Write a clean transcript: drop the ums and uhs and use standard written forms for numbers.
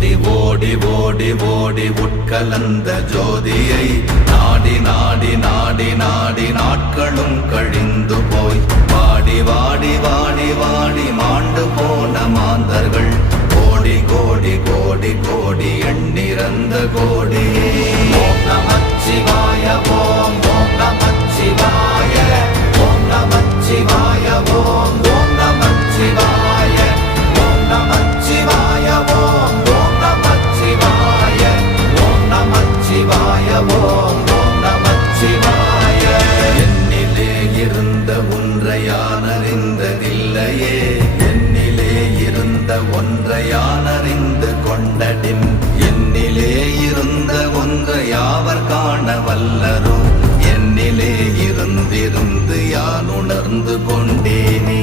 ஓடி ஓடி ஓடி ஓடி உட்கலந்த ஜோதியை நாடி நாடி நாடி நாடி நாட்களும் கழிந்து போய் வாடி வாடி வாடி வாடி மாண்டு போன மாந்தர்கள் கோடி கோடி கோடி கோடி எண்ணிறந்த கோடி. ஓம் நமச்சிவாய ஓம் ஓம் நமச்சிவாய ஓம் நமச்சிவாய ஓம் ஓம் நமச்சிவாய ஓம் நமச்சிவாய ஓம் ஓம் நமச்சிவாய ஓம் நமச்சிவாய ஓம் ஓம் நமச்சிவாய. என்னிலே இருந்த ஒன்றை யான் அறிந்ததில்லையே, என்னிலே இருந்த ஒன்றை யான் அறிந்து கொண்டடின், என்னிலே இருந்த ஒன்றை யாவர் காண வல்லரோ, என்னிலே இருந்திருந்து யான் உணர்ந்து கொண்டேனே.